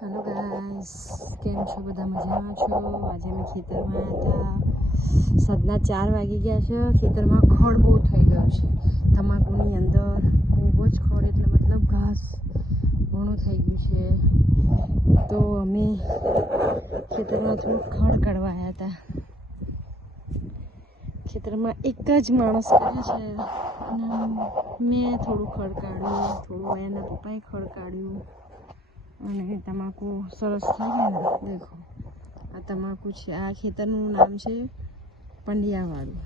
Hello guys, કેમ છો બધા? મજામાં છો? આજે અમે ખેતરમાં હતા. સાંજના 4 વાગી ગયા છે. ખેતરમાં ખડ બહુ થઈ ગયો છે. તમાકુની અંદર બહુ જ ખડ, એટલે મતલબ ઘાસ ઘણું થઈ ગયું છે. તો અમે ખેતરમાં થોડું ખડ કાઢવા આવ્યા હતા. ખેતરમાં એક જ માણસ કરે છે અને મેં થોડું ખડ કાઢ્યું, થોડું એના પપ્પાએ ખડ કાઢ્યું. અને તમાકુ સરસ થઈ ગઈ ને, દેખો આ તમાકુ છે. આ ખેતરનું નામ છે પંડ્યાવાળું.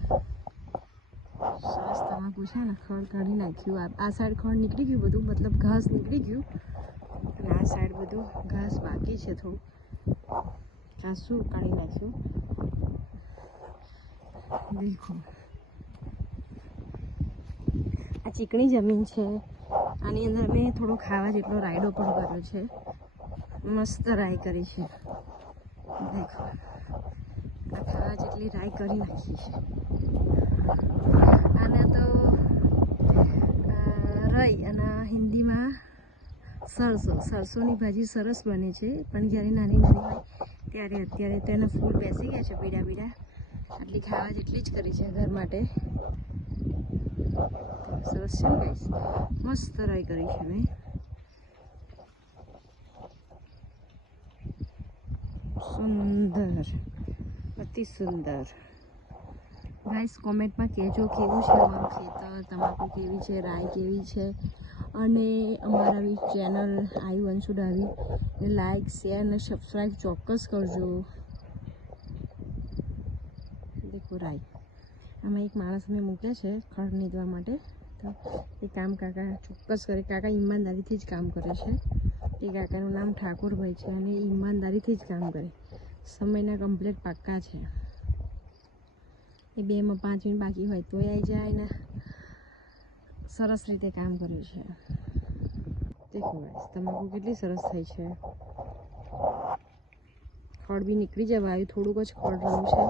સરસ તમાકુ છે ને. ખડ કાઢી નાખ્યું. આ સાઈડ ખડ નીકળી ગયું બધું, મતલબ ઘાસ નીકળી ગયું. અને આ સાઈડ બધું ઘાસ બાકી છે. થોડું ઘાસું કાઢી નાખ્યું. દેખો આ ચીકણી જમીન છે. આની અંદર મેં થોડો ખાવા જેટલો રાયડો પણ કર્યો છે. મસ્ત રાઈ કરી છે. દેખો આ ખાવા જેટલી રાઈ કરી નાખી છે. આને તો રઈ અને હિન્દીમાં સરસોની ભાજી સરસ બને છે. પણ જ્યારે નાની નાની હોય ત્યારે, અત્યારે તો એના ફૂલ બેસી ગયા છે પીડા પીડા. આટલી ખાવા જેટલી જ કરી છે ઘર માટે. સરસ છે ને ગાઈસ, મસ્ત રાઈ કરી છે મેં. સુંદર, અતિ સુંદર. ગાઈસ કોમેન્ટમાં કહેજો કેવું છે અમારું ખેતર, તમાકુ કેવી છે, રાઈ કેવી છે. અને અમારા ચેનલ આઈ વંશુ ડાવી લાઈક, શેર અને સબસ્ક્રાઈબ ચોક્કસ કરજો. દેખો રાઈ. આમાં એક માણસ મેં મૂક્યા છે ખડ નીંદવા માટે. તો એ કામ કાકા ચોક્કસ કરે. કાકા ઈમાનદારીથી જ કામ કરે છે. એ કાકાનું નામ ઠાકોરભાઈ છે અને એ ઈમાનદારીથી જ કામ કરે. સમયના કમ્પ્લીટ પાક્કા છે. એ 2માં 5 મિનિટ બાકી હોય તોય આવી જાય ને સરસ રીતે કામ કર્યું છે. દેખો ગાઈસ, તમાકુ કેટલી સરસ થઈ છે. ખડ બી નીકળી જવા આવ્યું, થોડુંક જ ખડ રહ્યું છે.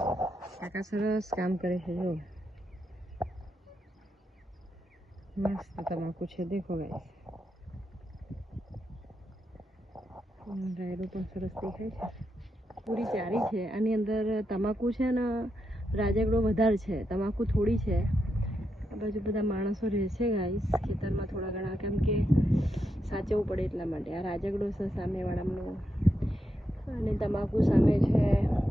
કાકા સરસ કામ કરે છે. જો મસ્ત તમાકુ છે. દેખો ગાઈસ, રાયડો પણ સરસ દેખાય છે. પૂરી ચારી છે. આની અંદર તમાકુ છે ને રાજગડો વધારે છે, તમાકુ થોડી છે. આ બાજુ બધા માણસો રહે છે ગાઈસ ખેતરમાં થોડા ઘણા, કેમ કે સાચવવું પડે એટલા માટે. આ રાજગડો છે સામેવાળાનો અને તમાકુ સામે છે.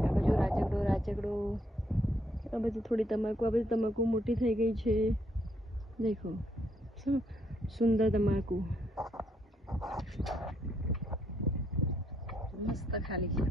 આ બાજુ રાજગડો આ બાજુ થોડી તમાકુ, આ બાજુ તમાકુ મોટી થઈ ગઈ છે. દેખો શું સુંદર તમાકુ, મસ્ત ખાલી છે.